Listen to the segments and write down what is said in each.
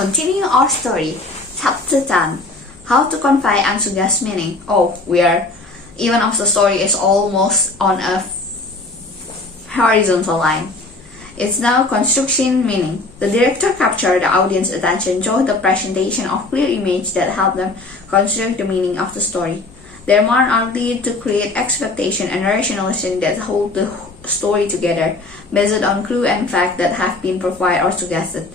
Continue our story. Chapter 10. How to convey and suggest meaning. Even if the story is almost on a horizontal line. It's now construction meaning. The director captured the audience's attention through the presentation of clear images that help them construct the meaning of the story. Their mind are lead to create expectation and rationalization that hold the story together, based on clue and fact that have been provided or suggested.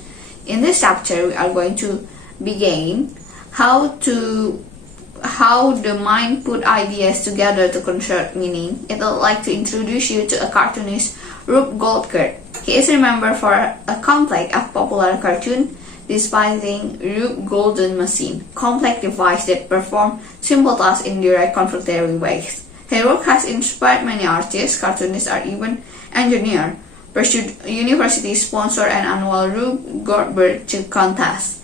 In this chapter, we are going to begin how the mind put ideas together to construct meaning. It would like to introduce you to a cartoonist, Rube Goldberg. He is remembered for a complex and popular cartoon devising Rube Golden Machine, complex device that perform simple tasks in direct conflictory ways. His work has inspired many artists, cartoonists, or even engineers. Pursued university sponsored an annual Rube Goldberg contest,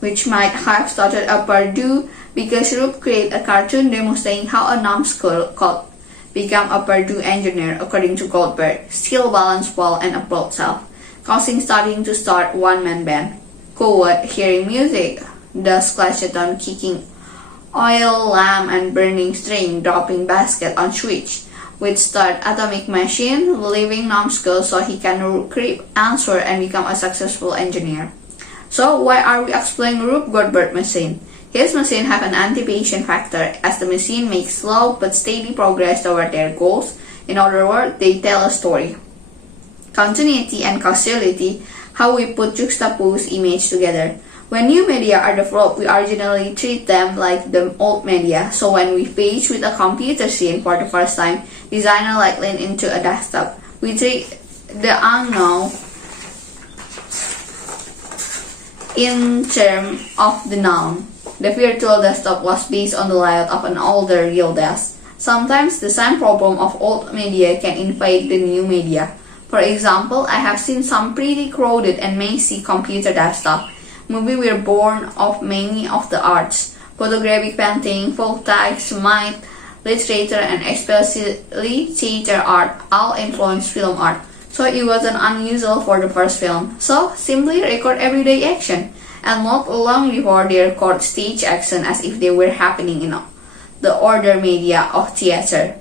which might have started at Purdue because Rube created a cartoon demonstrating how a numbskull could become a Purdue engineer, according to Goldberg. Skill, balance, ball, and approach self, causing starting to start one-man band. Coward, hearing music, dust clashed on kicking oil lamp and burning string, dropping basket on switch, which start atomic machine, leaving numbskull so he can creep, answer, and become a successful engineer. So why are we exploring Rube Goldberg machine? His machine have an anticipation factor as the machine makes slow but steady progress toward their goals. In other words, they tell a story. Continuity and causality, how we put juxtaposed image together. When new media are developed, we originally treat them like the old media. So when we page with a computer scene for the first time, designer like lean into a desktop. We treat the unknown in terms of the noun. The virtual desktop was based on the layout of an older real desk. Sometimes the same problem of old media can invade the new media. For example, I have seen some pretty crowded and messy computer desktop. Movies were born of many of the arts. Photographic painting, folk types, myth, literature, and especially theater art all influenced film art. So it wasn't unusual for the first film. So simply record everyday action, and not long before they record stage action as if they were happening in the older media of theater.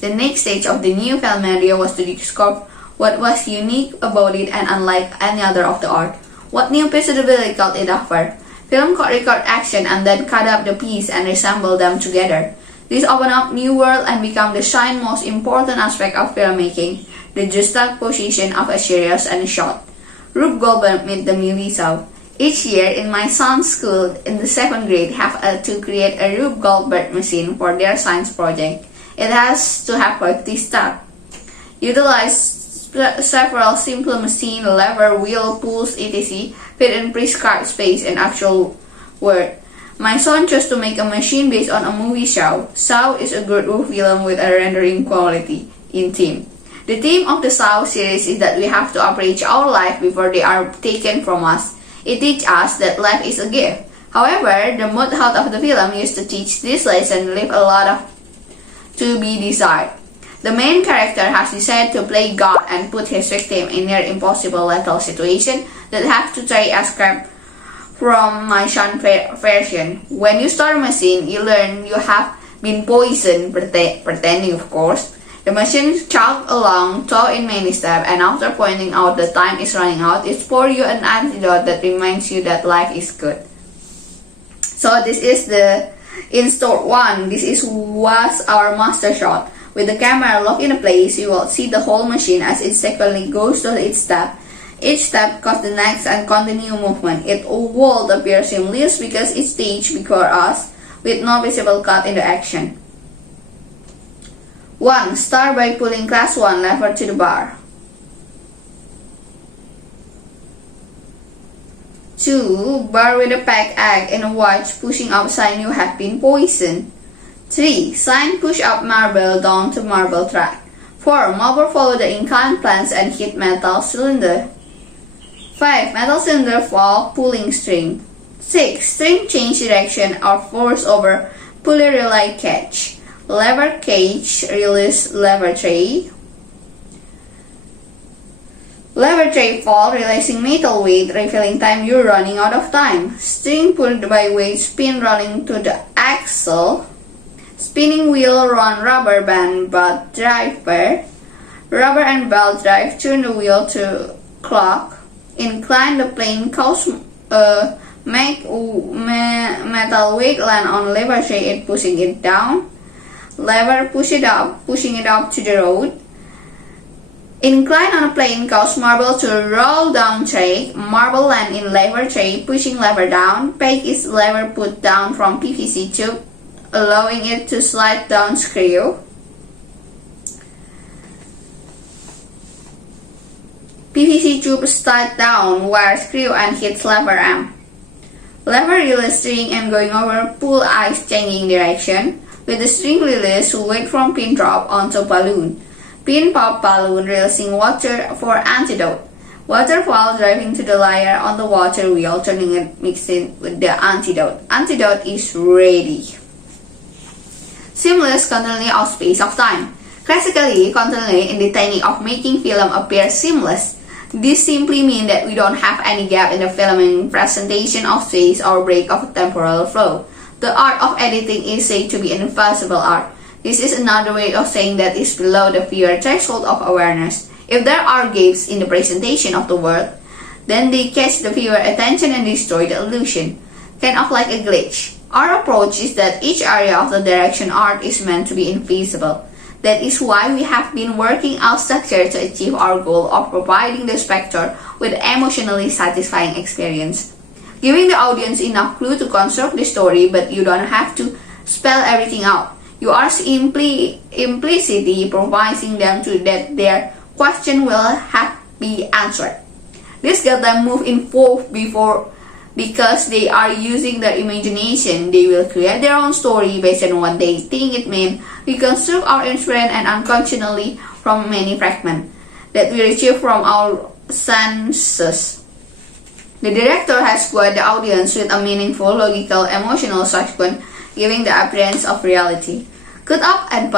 The next stage of the new film media was to discover what was unique about it and unlike any other of the art. What new possibility could it offer? Film could record action and then cut up the piece and reassemble them together. This opened up new world and became the shine most important aspect of filmmaking, the juxtaposition of a series and a shot. Rube Goldberg made the movie so. Each year in my son's school in the 7th grade have to create a Rube Goldberg machine for their science project. It has to have quality stuff. Utilize several simple machine, lever, wheel, pulls, etc. fit in prescribed space in actual word. My son chose to make a machine based on a movie Saw. Saw is a good film with a rendering quality in theme. The theme of the Saw series is that we have to approach our life before they are taken from us. It teaches us that life is a gift. However, the method of the film used to teach this lesson leave a lot of to be desired. The main character has decided to play God and put his victim in near impossible lethal situation that have to try escape from my son's version. When you start a machine, you learn you have been poisoned, pretending of course. The machine chugged along, through in many steps, and after pointing out the time is running out, it pour you an antidote that reminds you that life is good. So this is the installed one. Was our master shot. With the camera locked in place, you will see the whole machine as it sequentially goes to its step. Each step causes the next and continue movement. It will appear seamless because it's staged before us with no visible cut in the action. 1. Start by pulling class 1 lever to the bar. 2. Bar with a packed egg in a watch pushing up sign you have been poisoned. 3. Sign push up marble down to marble track. 4. Marble follow the inclined plans and hit metal cylinder. 5. Metal cylinder fall pulling string. 6. String change direction or force over pulley relay catch. Lever cage release lever tray. Lever tray fall, releasing metal weight, revealing time you're running out of time. String pulled by weight, spin rolling to the axle. Spinning wheel run rubber band belt driver. Rubber and belt drive turn the wheel to clock. Incline the plane cause make metal weight land on lever tray and pushing it down. Lever push it up, pushing it up to the road. Incline on a plane cause marble to roll down tray. Marble land in lever tray, pushing lever down. Peg is lever put down from PVC tube, allowing it to slide down screw. PVC tube slide down wire screw and hits lever arm. Lever release string and going over pull ice changing direction. With the string release, weight from pin drop onto balloon. Pin pop balloon releasing water for antidote. Waterfall driving to the layer on the water wheel, turning it mixing with the antidote. Antidote is ready. Seamless continuity of space of time. Classically, continuity in the technique of making film appear seamless. This simply means that we don't have any gap in the filming presentation of space or break of temporal flow. The art of editing is said to be an invisible art. This is another way of saying that it's below the viewer threshold of awareness. If there are gaps in the presentation of the world, then they catch the viewer attention and destroy the illusion, kind of like a glitch. Our approach is that each area of the direction art is meant to be invisible. That is why we have been working out structure to achieve our goal of providing the spectator with emotionally satisfying experience. Giving the audience enough clue to construct the story, but you don't have to spell everything out. You are simply implicitly providing them to that their question will have be answered. This gets them move involved because they are using their imagination. They will create their own story based on what they think it means. We construct our experience and unconsciously from many fragments that we retrieve from our senses. The director has guided the audience with a meaningful, logical, emotional sequence, giving the appearance of reality. Cut up and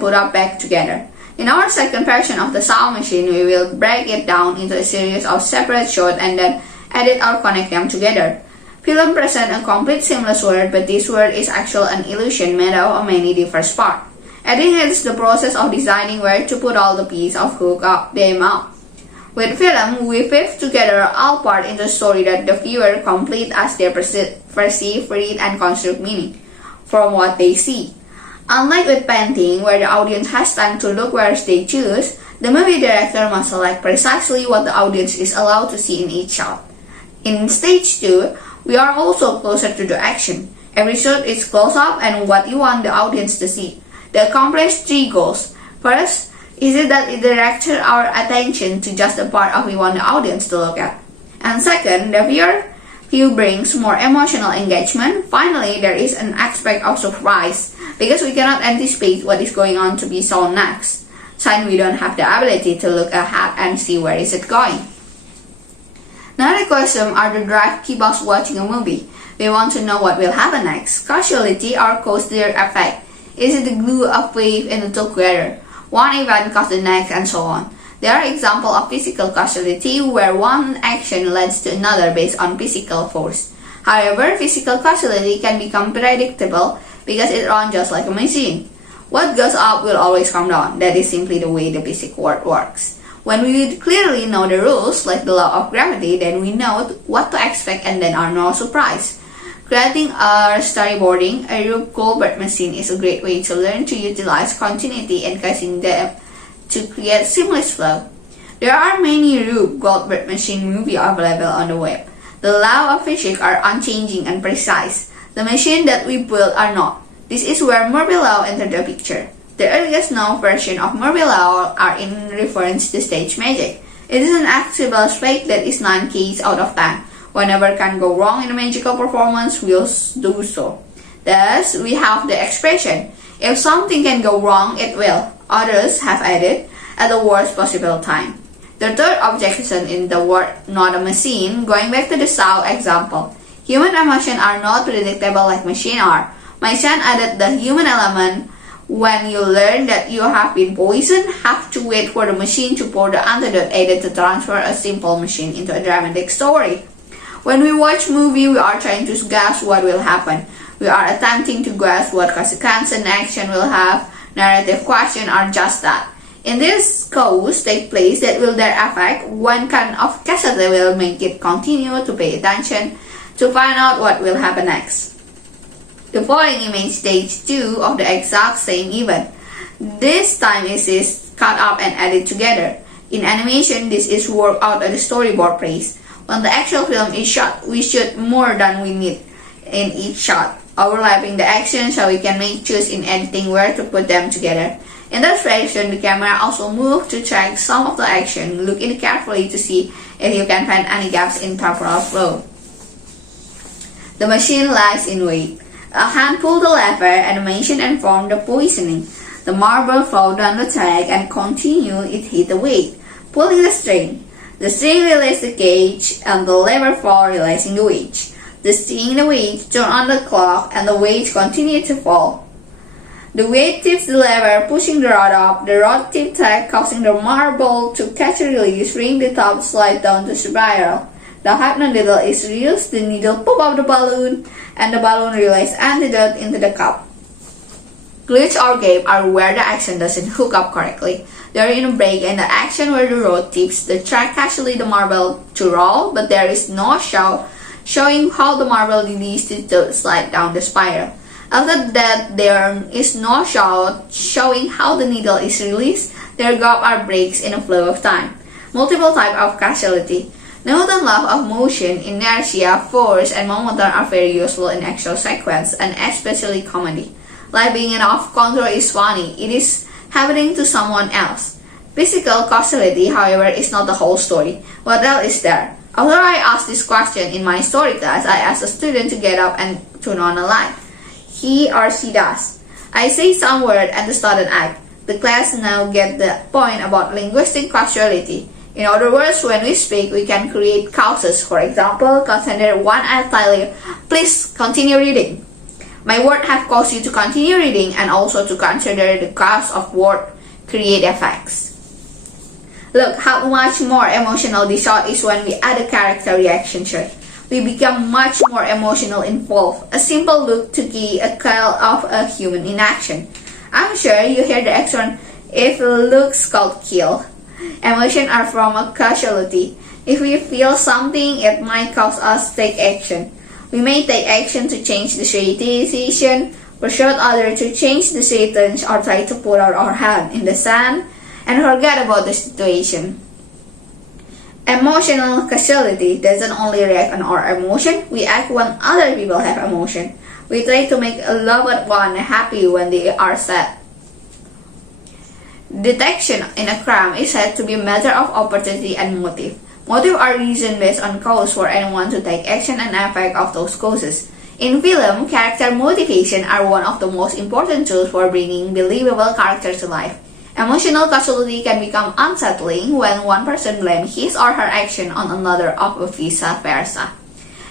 put up back together. In our second version of the sound machine, we will break it down into a series of separate shots and then edit or connect them together. Film presents a complete seamless world, but this world is actually an illusion made up of many different parts. Editing is the process of deciding where to put all the pieces of hook them up. With film, we weave together all parts into a story that the viewer complete as they perceive, read, and construct meaning from what they see. Unlike with painting, where the audience has time to look where they choose, the movie director must select precisely what the audience is allowed to see in each shot. In stage 2, we are also closer to the action. Every shot is close up and what you want the audience to see. They accomplish 3 goals. First, is it that it directs our attention to just the part of we want the audience to look at. And second, the view brings more emotional engagement. Finally, there is an aspect of surprise because we cannot anticipate what is going on to be shown next, since we don't have the ability to look ahead and see where is it going. Another question are the drive keep us watching a movie. We want to know what will happen next. Causality or causative effect. Is it the glue of wave and the together? One event causes the next and so on. There are examples of physical causality where one action leads to another based on physical force. However, physical causality can become predictable because it runs just like a machine. What goes up will always come down. That is simply the way the physics world works. When we clearly know the rules, like the law of gravity, then we know what to expect and then are no surprise. Creating or storyboarding a Rube Goldberg machine is a great way to learn to utilize continuity and casing them to create seamless flow. There are many Rube Goldberg machine movies available on the web. The laws of physics are unchanging and precise. The machines that we build are not. This is where Murphy Law entered the picture. The earliest known version of Murphy Law are in reference to stage magic. It is an actual fake that is 9 cases out of 10. Whenever can go wrong in a magical performance, we'll do so. Thus, we have the expression, if something can go wrong, it will. Others have added, at the worst possible time. The third objection in the word not a machine, going back to the sound example. Human emotions are not predictable like machine are. Machine added the human element When you learn that you have been poisoned, have to wait for the machine to pour the antidote aided to transfer a simple machine into a dramatic story. When we watch movie, we are trying to guess what will happen. We are attempting to guess what consequence an action will have. Narrative questions are just that. In this cause take place that will their affect one kind of casualty will make it continue to pay attention to find out what will happen next. The following image stage 2 of the exact same event. This time it is cut up and added together. In animation, this is worked out at the storyboard phase. When the actual film is shot, we shoot more than we need in each shot, overlapping the action so we can make choice in editing where to put them together. In that version, the camera also moves to track some of the action. Look in carefully to see if you can find any gaps in temporal flow. The machine lies in wait. A hand pulled the lever and the machine and formed the poisoning. The marble flowed down the track and continued it hit the weight, pulling the string. The string released the cage and the lever fall, releasing the weight. The string and the weight turned on the clock and the weight continued to fall. The weight tips the lever, pushing the rod up. The rod tipped back, causing the marble to catch and release, ring the top slide down the spiral. The hypno needle is released, the needle pop up the balloon, and the balloon releases antidote into the cup. Glitch or gap are where the action doesn't hook up correctly. They are in a break and the action where the rod tips the track casually the marble to roll, but there is no showing how the marble released to slide down the spiral. After that, there is no showing how the needle is released. Their gap are breaks in a flow of time. Multiple types of causality. Note and law of motion, inertia, force, and momentum are very useful in action sequence and especially comedy. Like being an off control is funny, it is happening to someone else. Physical causality, however, is not the whole story. What else is there? After I asked this question in my story class, I asked a student to get up and turn on a light. He or she does. I say some word and the student act. The class now get the point about linguistic causality. In other words, when we speak, we can create causes. For example, consider one entirely. Please continue reading. My word have caused you to continue reading and also to consider the cause of word create effects. Look how much more emotional this shot is when we add a character reaction shot. We become much more emotional involved. A simple look to key a call of a human in action. I'm sure you hear the expression, if looks called kill. Emotions are from a causality. If we feel something, it might cause us to take action. We may take action to change the situation, persuade others to change the situation, or try to put out our hand in the sand and forget about the situation. Emotional causality doesn't only react on our emotion, we act when other people have emotion. We try to make a loved one happy when they are sad. Detection in a crime is said to be a matter of opportunity and motive. Motive are reasons based on cause for anyone to take action and effect of those causes. In film, character motivation are one of the most important tools for bringing believable characters to life. Emotional causality can become unsettling when one person blames his or her action on another or vice versa.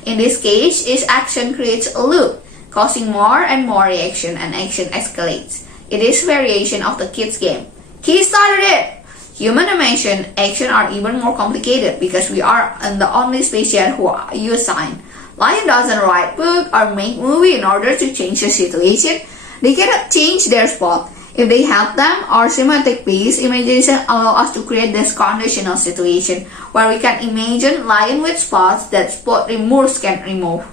In this case, each action creates a loop, causing more and more reaction and action escalates. It is variation of the kids game. He started it! Human emotion action are even more complicated because we are the only species who use sign. Lion doesn't write book or make movie in order to change the situation. They cannot change their spot. If they help them or semantic piece, imagination allow us to create this conditional situation where we can imagine lion with spots that spot removers can remove.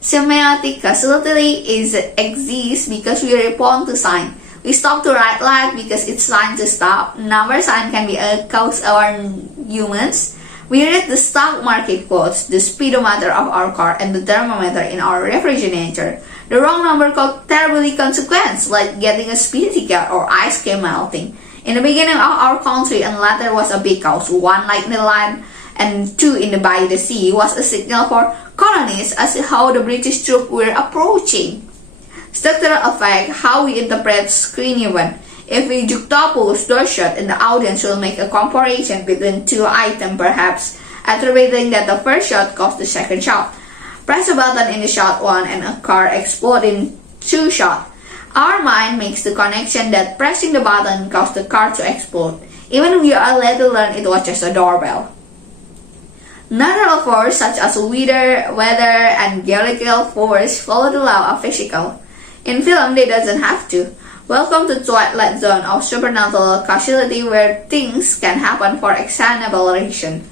Semantic causality exists because we respond to sign. We stop to write light because it's sign to stop. Number sign can be a cause our humans. We read the stock market quotes, the speedometer of our car, and the thermometer in our refrigerator. The wrong number caused terribly consequence, like getting a speeding ticket or ice cream melting. In the beginning of our country, and later was a big cause. One like the line and two in the by the sea was a signal for colonies as to how the British troops were approaching. Structural effect, how we interpret screen event. If we juxtapose those shots, and the audience will make a comparison between two items, perhaps attributing that the first shot caused the second shot. Press a button in the shot 1 and a car explodes in 2 shots. Our mind makes the connection that pressing the button caused the car to explode, even we are later learn it was just a doorbell. Natural force such as weather, and geological force follow the law of physical. In film, they doesn't have to. Welcome to Twilight Zone of supernatural causality where things can happen for explainable reason.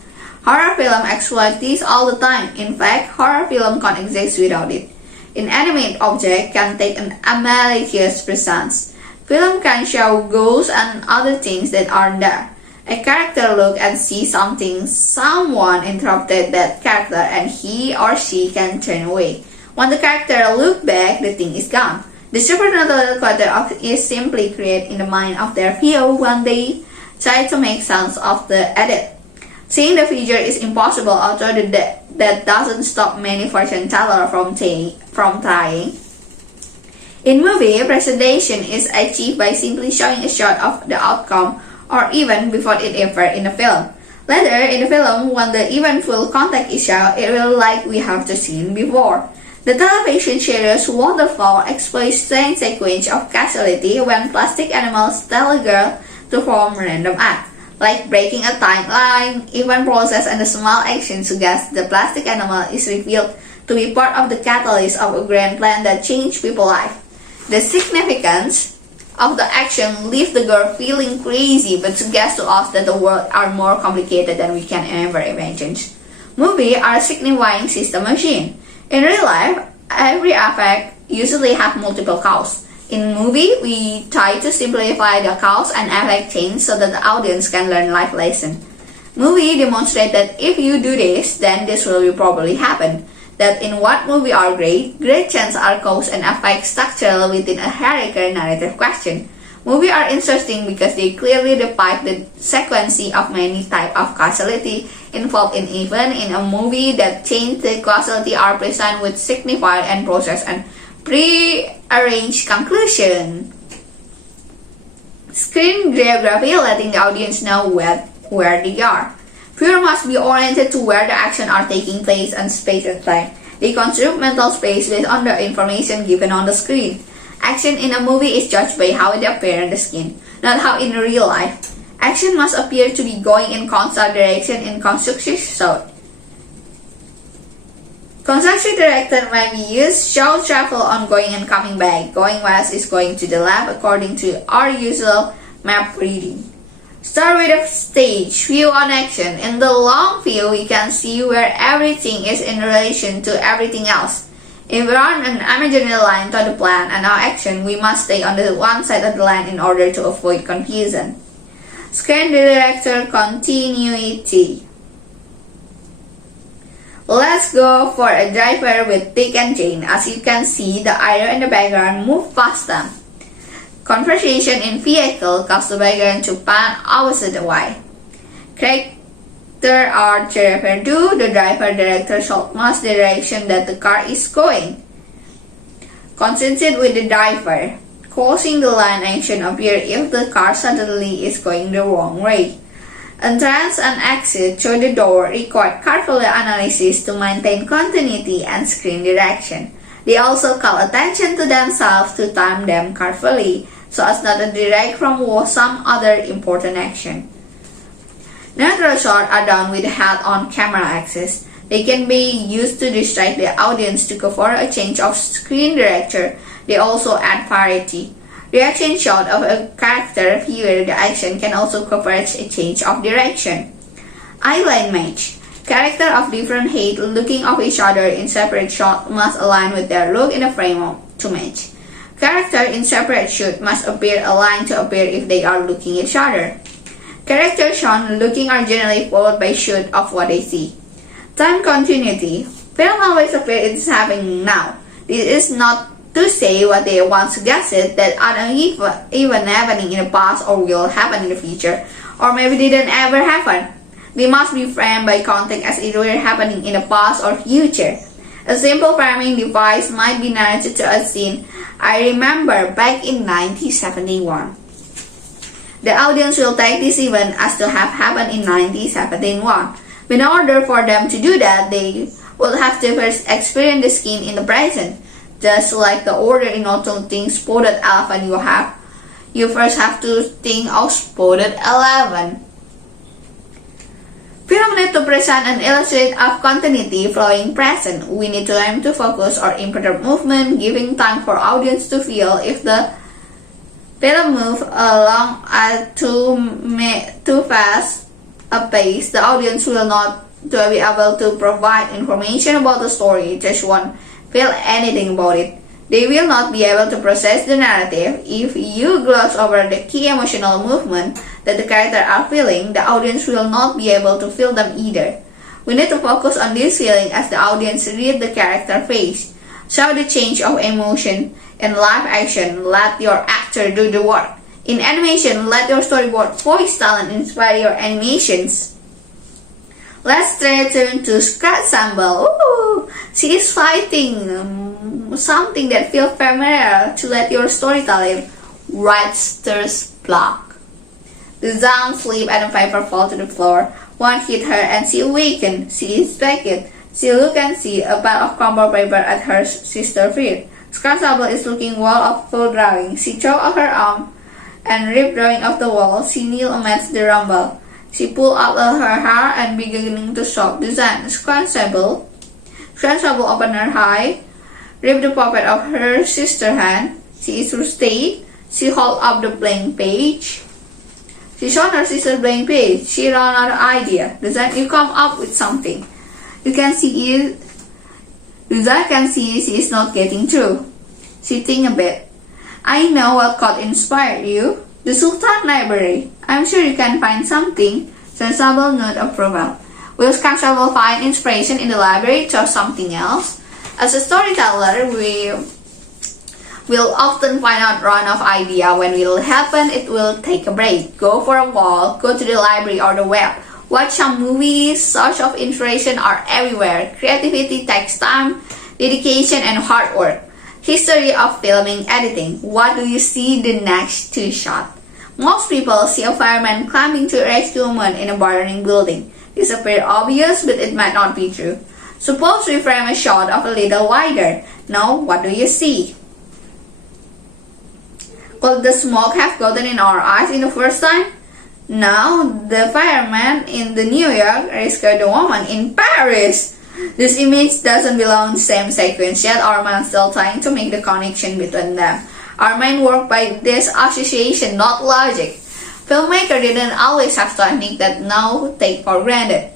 Horror film exploit this all the time. In fact, horror film can't exist without it. Inanimate object can take an malicious presence. Film can show ghosts and other things that aren't there. A character look and see something, someone interrupted that character and he or she can turn away. When the character look back, the thing is gone. The supernatural quality is simply created in the mind of their viewer when they try to make sense of the edit. Seeing the figure is impossible, although that doesn't stop many fortune tellers from trying. In movie, presentation is achieved by simply showing a shot of the outcome or even before it appears in the film. Later in the film, when the event full context is shown, it will like we have the scene before. The television series Wonderful explains strange sequence of causality when plastic animals tell a girl to perform random act, like breaking a timeline, even process and a small action suggests the plastic animal is revealed to be part of the catalyst of a grand plan that changed people's life. The significance of the action leaves the girl feeling crazy but suggests to us that the world are more complicated than we can ever imagine. Movies are a signifying system machine. In real life, every effect usually have multiple causes. In movie, we try to simplify the cause and effect change so that the audience can learn life lesson. Movie demonstrate that if you do this, then this will probably happen. That in what movie are great changes are cause and effect structural within a hierarchical narrative question. Movies are interesting because they clearly depict the sequence of many types of causality involved in event. In a movie that change the causality are present with signified and process and pre-arranged conclusion. Screen geography letting the audience know where they are. Viewer must be oriented to where the action are taking place and space and time. They consume mental space based on the information given on the screen. Action in a movie is judged by how it appears on the screen, not how in real life. Action must appear to be going in constant direction in constructive shot. Constructive direction may be used show travel on going and coming back. Going west is going to the left according to our usual map reading. Start with a stage view on action. In the long view, we can see where everything is in relation to everything else. If we are on an imaginary line to the plan and our action, we must stay on the one side of the line in order to avoid confusion. Screen director continuity. Let's go for a driver with pick and chain. As you can see, the arrow in the background move past them. Conversation in vehicle cause the background to pan opposite way. Character or driver do, the driver director should match the direction that the car is going. Concentrate with the driver. Causing the line action appear if the car suddenly is going the wrong way. Entrance and exit through the door require careful analysis to maintain continuity and screen direction. They also call attention to themselves to time them carefully so as not to direct from some other important action. Neutral shots are done with the head on camera axis. They can be used to distract the audience to cover a change of screen direction. They also add variety. Reaction shot of a character viewer the action can also cover a change of direction. Eye line match. Characters of different height looking at each other in separate shots must align with their look in the frame to match. Characters in separate shots must appear aligned to appear if they are looking at each other. Characters shown looking are generally followed by shots of what they see. Time continuity. Film always appears it's happening now. This is not to say what they once suggested that are even happening in the past or will happen in the future, or maybe didn't ever happen. They must be framed by context as it were happening in the past or future. A simple framing device might be narrated to a scene. I remember back in 1971. The audience will take this event as to have happened in 1971. But in order for them to do that, they will have to first experience the scene in the present. Just like the order in not to think spotted elephant you first have to think of spotted elephant. Film need to present an illustration of continuity flowing present. We need to learn to focus or improve movement, giving time for audience to feel. If the film move along at too fast a pace, the audience will not be able to provide information about the story, just won't feel anything about it. They will not be able to process the narrative. If you gloss over the key emotional movement that the characters are feeling, the audience will not be able to feel them either. We need to focus on this feeling as the audience read the character face. Show the change of emotion. In live action, let your actor do the work. In animation, let your storyboard voice talent inspire your animations. Let's turn to Scratch Sambal. Ooh, she is fighting something that feels familiar to let your storytelling. Writer's block. The Zam sleep and the paper fall to the floor. One hit her and she awakened. She is back. She looked and see a pile of crumpled paper at her sister's feet. Scratch Sambal is looking wall of full drawing. She threw out her arm and ripped drawing off the wall. She kneeled amidst the rumble. She pulled out her hair and beginning to sob. Design Scratch Sambal opened her eye, ripped the puppet of her sister's hand. She is frustrated. She held up the blank page. She showed her sister's blank page. She ran out of idea. Design, you come up with something. You can see it. Design can see she is not getting through. She think a bit. I know what could inspire you. The Sultan Library. I'm sure you can find something. Sensible note of approval. Will Scratch Sambal find inspiration in the library or something else? As a storyteller, we will often find out run of idea. When it will happen, it will take a break. Go for a walk, go to the library or the web. Watch some movies. Sources of inspiration are everywhere. Creativity takes time, dedication, and hard work. History of filming editing. What do you see the next two shots? Most people see a fireman climbing to rescue a woman in a burning building. This appears obvious, but it might not be true. Suppose we frame a shot of a little wider. Now, what do you see? Could the smoke have gotten in our eyes in the first time? Now, the fireman in the New York rescued the woman in Paris. This image doesn't belong in the same sequence, yet our mind is still trying to make the connection between them. Our mind works by this association, not logic. Filmmakers didn't always have technique that now take for granted.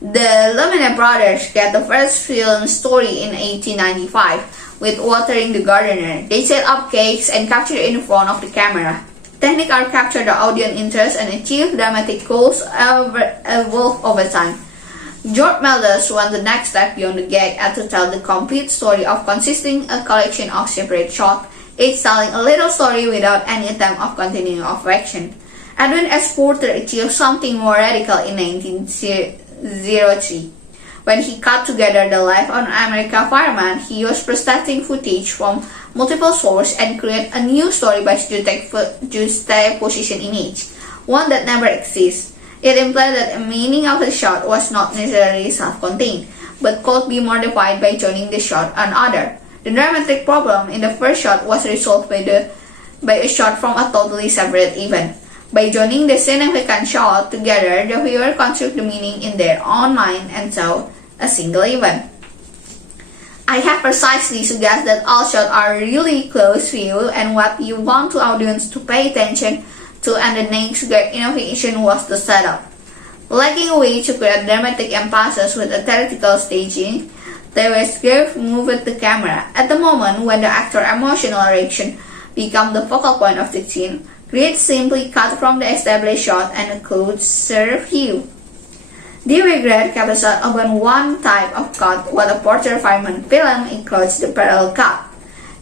The Lumiere brothers got the first film story in 1895 with Watering the Gardener. They set up cakes and captured in front of the camera. Techniques are capture the audience interest and achieve dramatic goals evolve over time. George Melders went the next step beyond the gag and to tell the complete story of consisting a collection of separate shots, each telling a little story without any attempt of continuing of action. Edwin S. Porter achieved something more radical in 1903. When he cut together the life of an American fireman, he used prosthetic footage from multiple sources and created a new story by juxtaposition image, one that never exists. It implied that the meaning of the shot was not necessarily self-contained, but could be modified by joining the shot another. The dramatic problem in the first shot was resolved by a shot from a totally separate event. By joining the significant shot together, the viewer constructs the meaning in their own mind and saw a single event. I have precisely suggested that all shots are really close view and what you want the audience to pay attention to, and the next great innovation was the setup. Lacking a way to create dramatic emphasis with a theatrical staging, they moved the camera. At the moment when the actor's emotional reaction become the focal point of the scene, create simply cut from the established shot and a closer view. The regret episode about one type of cut, what a Porter Fireman film includes the parallel cut.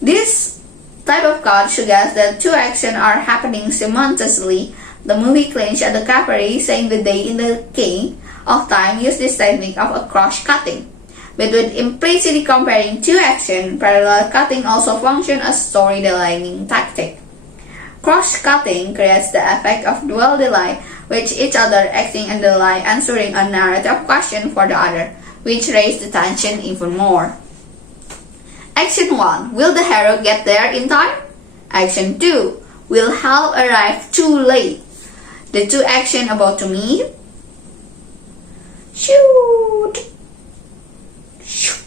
This type of cut suggests that two actions are happening simultaneously. The movie claims at the cabaret saying the day in the king of time used this technique of a cross-cutting. But with implicitly comparing two actions, parallel cutting also functions as storytelling tactic. Cross-cutting creates the effect of dual delay, with each other acting and delay answering a narrative question for the other, which raises the tension even more. Action 1. Will the hero get there in time? Action 2. Will help arrive too late? The two actions about to meet. Shoot! Shoot!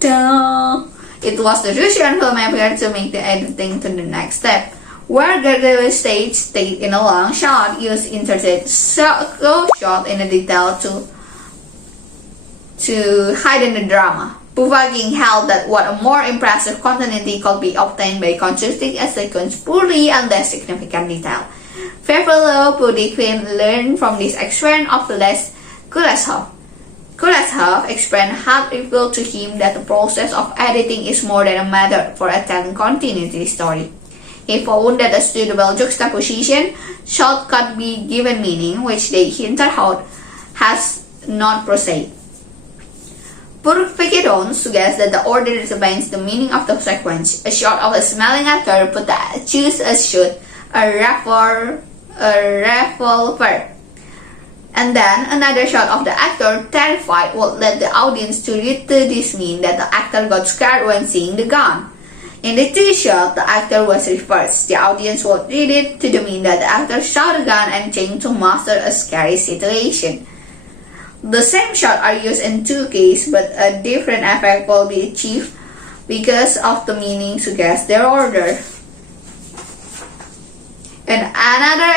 Ta. It was the Russian filmmaker to make the editing to the next step, where the stage stayed in a long shot, used inserted shot in a detail to heighten the drama. Puvagin held that what a more impressive continuity could be obtained by constructing a sequence purely and less significant detail. Fairfellow Pudiquin learned from this experience of Les Kuleshov. Kuleshov explained had revealed to him that the process of editing is more than a method for a telling continuity story. He found that a suitable juxtaposition shot could be given meaning, which they hinted out has not proceeded. Purvikidon suggests that the order determines the meaning of the sequence. A shot of a smelling actor put choose a shoot, a revolver, and then another shot of the actor terrified would let the audience to read this mean that the actor got scared when seeing the gun. In the two shot, the actor was reversed. The audience would read it to mean that the actor saw the gun and changed to master a scary situation. The same shot are used in two cases, but a different effect will be achieved because of the meaning suggests their order. In another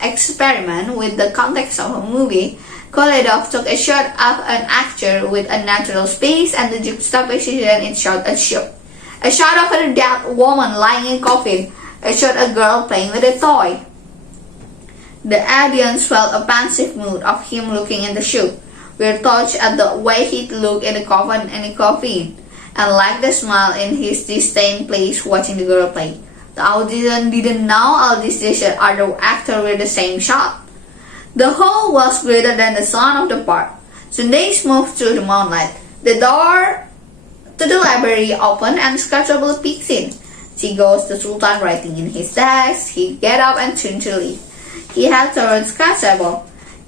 experiment with the context of a movie, Koledov took a shot of an actor with a natural space and the juxtaposition it shot a shot of a dead woman lying in a coffin, a shot of a girl playing with a toy. The audience felt a pensive mood of him looking in the shoe. We were touched at the way he looked in the coffin and liked the smile in his disdain place watching the girl play. The audience didn't know all these dishes are the actor with the same shot. The hall was greater than the sun of the park. Sundays moved through the moonlight. The door to the library opened and Sketchable peeks in. She goes to Sultan writing in his desk. He get up and turned to leave. He head towards Sketchable.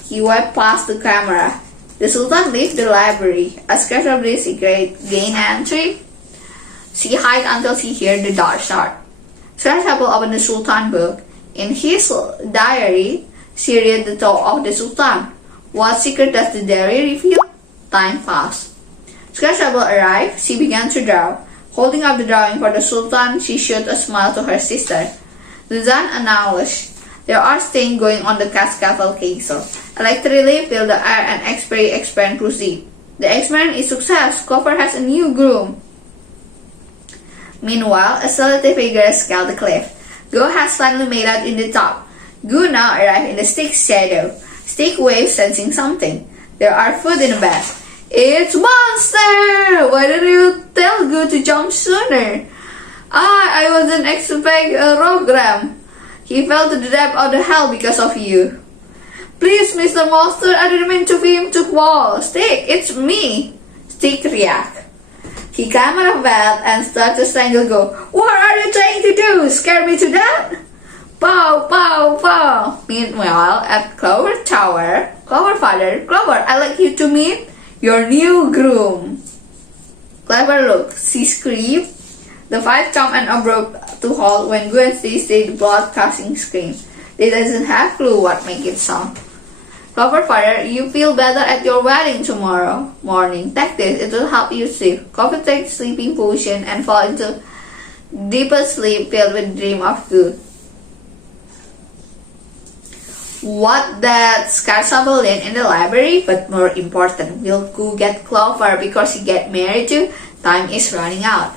He wiped past the camera. The Sultan leaves the library. As Sketchable secret gain entry, she hides until she hears the door start. Sketchable opened the Sultan book. In his diary, she read the thought of the Sultan. What secret does the diary reveal? Time passed. Sketchable arrived. She began to draw. Holding up the drawing for the Sultan, she showed a smile to her sister. Luzan acknowledged. There are things going on the Cascavel Castle. Electricity filled the air and experiment proceed. The experiment is success. Clover has a new groom. Meanwhile, a solitary figure scaled the cliff. Go has finally made out in the top. Gu now arrived in the stick's shadow. Stick waves sensing something. There are food in the bed. It's monster! Why didn't you tell Gu to jump sooner? I wasn't expecting a program. He fell to the depth of the hell because of you. Please, Mr. Monster, I didn't mean to be him to fall. Stick, it's me. Stick react. He climbed out of bed and started to strangle Go. What are you trying to do? Scare me to death? Pow, pow, pow. Meanwhile, at Clover Tower, Clover father, Clover, I'd like you to meet your new groom. Clover looked. She screamed. The five jumped and abrupt to halt when Gwen Stacy the broadcasting scream. They doesn't have clue what make it sound. Clover father, you feel better at your wedding tomorrow morning. Take this, it will help you sleep. Clover takes sleeping potion and fall into deeper sleep filled with dream of good. What that Scarsable learn in the library, but more important, will Gu get Clover because he get married to? Time is running out.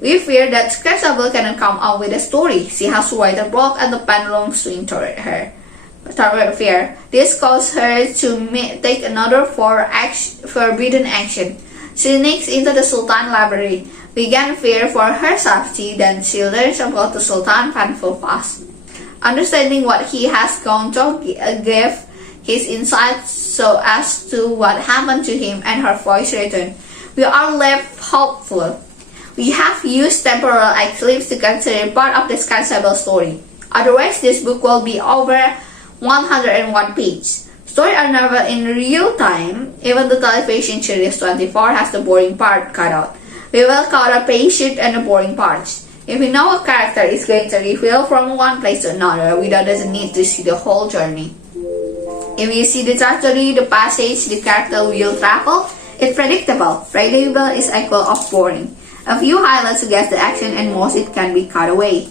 We fear that Scarsable cannot come up with a story. She has to write a block and the pendulum swing toward her. Toward fear. This caused her to take another forbidden action. She sneaks into the Sultan library. Began fear for her safety, then she learns about the Sultan's painful past. Understanding what he has gone through gave his insight so as to what happened to him, and her voice returned. We are left hopeful. We have used temporal eclipse to consider part of the Scarsable story. Otherwise, this book will be over 101 pages. Stories are never in real time. Even the television series 24 has the boring part cut out. We will cut the patient and the boring parts. If we know a character is going to refill from one place to another, we doesn't need to see the whole journey. If you see the trajectory, the passage the character will travel, it's predictable. Predictable is equal of boring. A few highlights suggest the action and most it can be cut away.